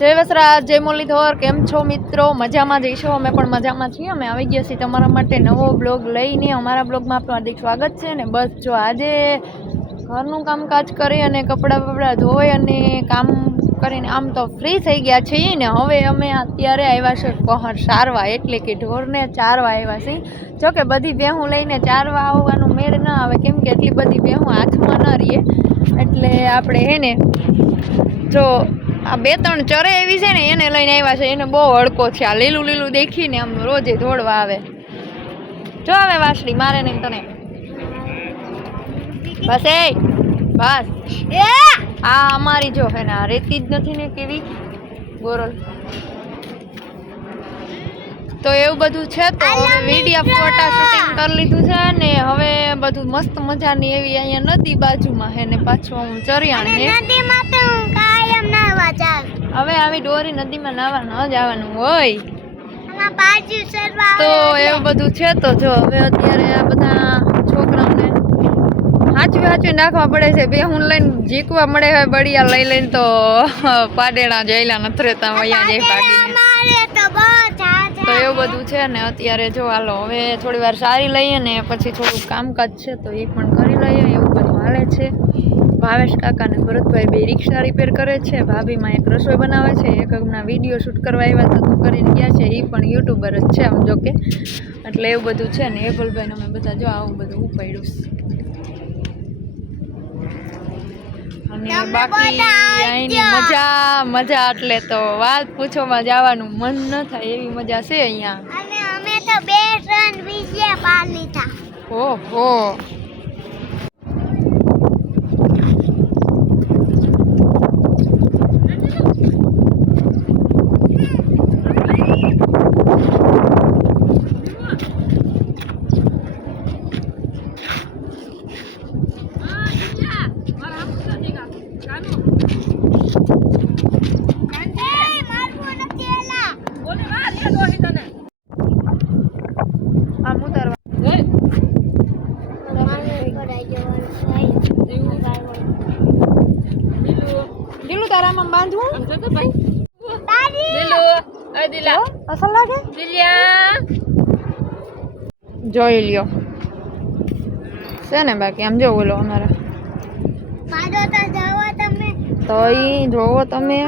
જય વસરાજ, જય મુરલીધર. કેમ છો મિત્રો? મજામાં જઈશું. અમે પણ મજામાં છીએ. અમે આવી ગયા છીએ તમારા માટે નવો બ્લોગ લઈને. અમારા બ્લોગમાં આપનું હાર્દિક સ્વાગત છે. ને બસ જો આજે ઘરનું કામકાજ કરી અને કપડાં ધોઈ અને કામ કરીને આમ તો ફ્રી થઈ ગયા છીએ ને. હવે અમે અત્યારે આવ્યા છે પહોર સારવા, એટલે કે ઢોરને ચારવા આવ્યા છીએ. જોકે બધી ભેહું લઈને ચારવા આવવાનું મેળ ન આવે, કેમ કે એટલી બધી ભેહું હાથમાં ન રહીએ. એટલે આપણે હે ને જો આ 2-3 ચરે એવી છે ને એને લઈને આવ્યા છે. એને બહુ હડકો છે. આ લીલું લીલું દેખીને આમ રોજે દોડવા આવે. જો આવે વાસળી મારે નહીં તને. બસ એ બસ આ અમારી જો હે ને આ રેતી જ નથી ને કેવી ગોરલ. તો એવું બધું છે. તો હવે વિડીયો ફોટા શૂટિંગ કરી લીધું છે ને હવે બધું મસ્ત મજાની એવી અહીંયા નદી બાજુમાં હે ને પાછું હું ચરિયાણ હે. હવે આવી ડોરી નદીમાં નાવા ન જવાનું હોય તો એવું બધું છે. તો જો હવે અત્યારે આ બધા છોકરાઓને હાચવી નાખવા પડે છે. બે હું લઈને જીકવા મળે હોય બળિયા લઈ લઈને તો પાડેણા જઈલા નથી રહેતા અહીંયા જઈ ભાગીને. તો એવું બધું છે ને અત્યારે જો હાલો હવે થોડી વાર સારી લઈએ ને પછી થોડુંક કામકાજ છે તો એ પણ કરી લઈએ. એવું બધું હાલે છે. ભાવેશ કાકા ને ભરતભાઈ બે રિક્ષા રિપેર કરે છે. ભાભીમાં એક રસોઈ બનાવે છે. એક હમણાં વિડીયો શૂટ કરવા આવ્યા હતા તો કરીને ગયા છે. એ પણ યુટ્યુબર જ છે આમ જો કે. એટલે એવું બધું છે ને. એભલભાઈને અમે બધા જો આવું બધું ઉપાડ્યું અને બાકી અહીંની મજા એટલે તો વાત પૂછોમાં જવાનું મન ન થાય એવી મજા છે અહીંયા. અને અમે તો 2-3 બીજે પાર લીધા. ઓહો દિલું તારામાં બાંધવું અસલ લાગે. જોઈ લ્યો છે ને બાકી આમ જો બોલો અમારા તો ઈ જોવો તમે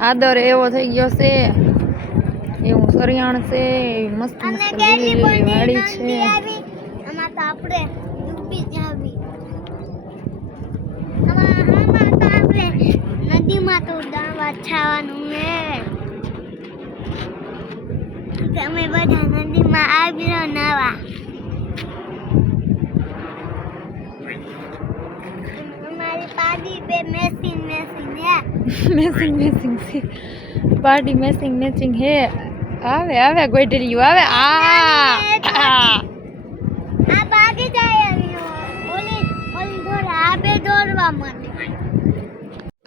આદર એવો થઈ ગયો છે. એવું સરિયાણ છે. મસ્ત મસ્ત લીલી વાડી છે. નદીમાં તો દાવા છાવાનું ને તમે બધા નદીમાં આવી નાવા. અમારી પાડી બે મેસિંગ હે. મેસિંગ છે. પાડી મેસિંગ હે. આવે ગોઈડલિયું આવે. આ ભાગી જાય ઓલી દોર આ બે દોરવા માટે.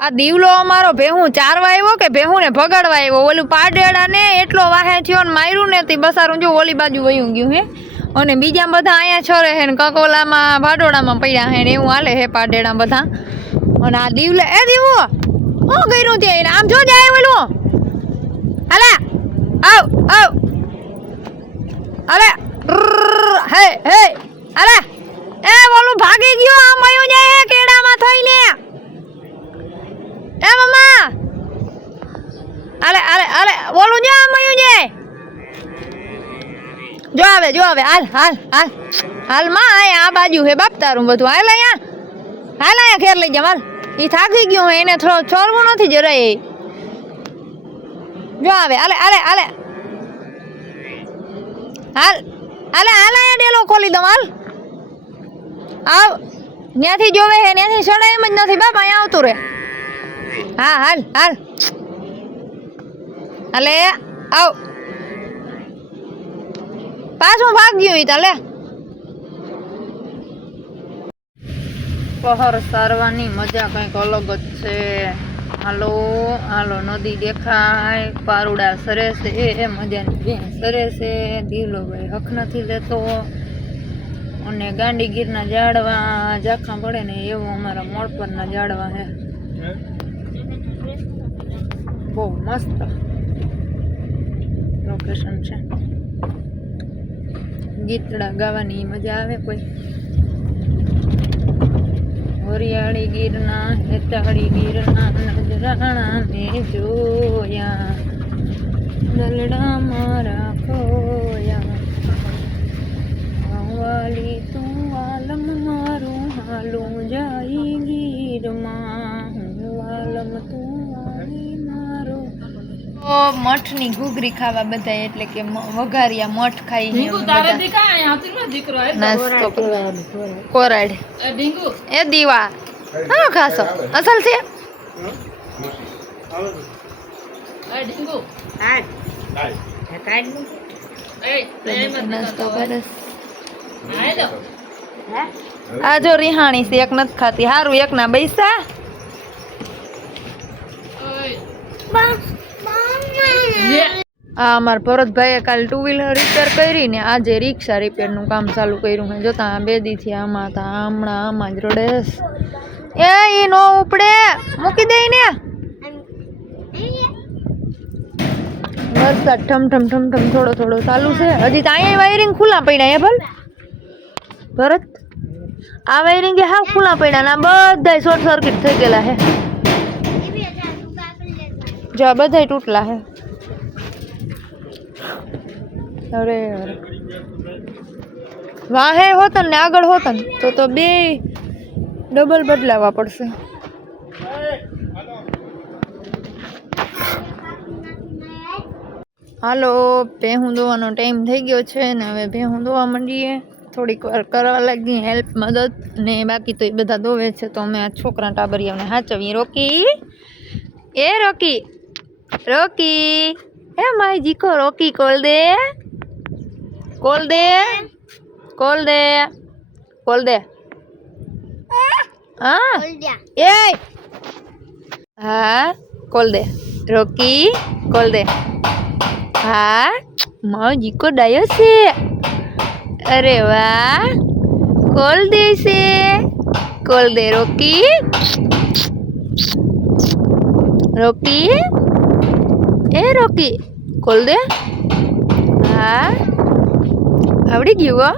આ દીવલો અમારો ભેહું ચારવા આવ્યો કે ભેહું ને ભગાડવા આવ્યો. ઓલું પાડેડા ને એટલો વાહે થયો ને માર્યું ને તે બસારું જો ઓલી બાજુ વયું ગયું હે. અને બીજા બધા અહીંયા છરે હે ને કકોલામાં ભાડોડામાં પડ્યા હે ને એવું હાલે હે પાડેડા બધા. અને આ દીવલે એ દીવો હું કર્યું ત્યાં આમ જો જાય ઓલું અલા આવ અરે હે અરે એ ઓલું ભાગી ગયો આમ વયું જાય કેડામાં થઈને. એ મમ્મા અરે બોલું જો મયું જાય જો આવે હાલ માં આ બાજુ હે બાપ તારું બધું. હાલ અહીંયા ઘેર લઈ જા. હાલ ઈ થાકી ગયો એને થોડો છોડવું નથી જરાય. જો આવે હાલ અહીંયા ડેલો ખોલી દઉં. હાલ આવ ત્યાંથી જોવે હે ત્યાંથી સડાય એમ જ નથી બાપ. અહીંયા આવતું રે. હા હાલ અલે આવ પાછું ભાગ ગયું તાલે. પહોર સારવાની મજા કંઈક અલગ જ છે. હાલો નદી દેખાય, પારુડા સરે છે એ મજાની ભેંસ સરે છે. દીવલો ભાઈ હક નથી લેતો અને ગાંડીગીરના ઝાડવા ઝાખા પડે ને એવું અમારા મોળ પરના ઝાડવા હે. બહુ મસ્ત લોકેશન છે. ગીતડા ગાવાની મજા આવે કોઈ. હોરિયાળી ગીરના હેતાળી ગીરના નજરાણા મેં જોયા, દલડા મારા ખોયા, વાલી તું આલમ મારું હાલું જાય ગીરમાં, આલમ તું વાલી મારો. તો મઠની ઘૂઘરી ખાવા બધા, એટલે કે વઘારિયા મઠ ખાઈને નાસ્તો કોરાડ એ દીવા હા ખાશો અસલ છે. નાસ્તો કરે આ જો રિહાણી છે, એક નથી ખાતી. હારું એક ના પૈસા. આ અમારા ભરતભાઈએ કાલે 2 વ્હીલર રિપેર કરી ને આજે રિક્ષા રિપેરનું કામ ચાલુ કર્યું છે. જોતા 2 દીથી આમાં હતા, હમણાં આમાં જ રડેશ. એ નો ઉપડે, મૂકી દઈ ને. વરસાદ ઠમ ઠમ ઠમ ઠમ થોડો થોડો ચાલુ છે. હજી તો અહીંયા વાયરિંગ ખુલ્લા પડ્યા હે ભરત. આ વાયરિંગ હાવ ખુલ્લા પડ્યા ને બધા શોર્ટ સર્કિટ થઈ ગયેલા હે. જો આ બધા તૂટલા હે. અરે વાહે હોતન ને આગળ હોતન તો બે ડબલ બદલાવા પડશે. હાલો, ભેહું દોવાનો ટાઈમ થઈ ગયો છે ને હવે ભેહું દોવા માંડીએ. થોડીક વાર કરવા લાગી હેલ્પ મદદ ને, બાકી તો એ બધા દોવે છે તો અમે આ છોકરા ટાબરિયાને હાચવીએ. રોકી એ રોકી રોકી એ મારી જીકો રોકી કોલ દે કોલ દે કોલ દે કોલ દે. હા એ હા કોલ દે રોકી કોલ દે. હા મારો જીકો ડાયો છે. અરે વાહ કોલ દે છે. કોલ દે રોકી રોકી એ રોકી કોલ દે. હા આવડી ગયું હો.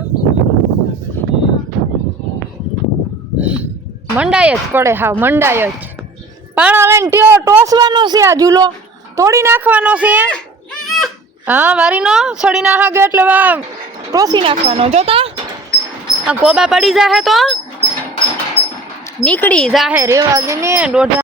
મંડાય જ પડે, હાવ મંડાય જ. પાણા લઈને ટોસવાનો છે, આ ઝૂલો તોડી નાખવાનો છે. હા વારીનો છડી નાખે એટલે ટોસી નાખવાનો. જોતા આ ગોબા પડી જાહે તો નીકળી જાહે. રેવા દે ને દોઢા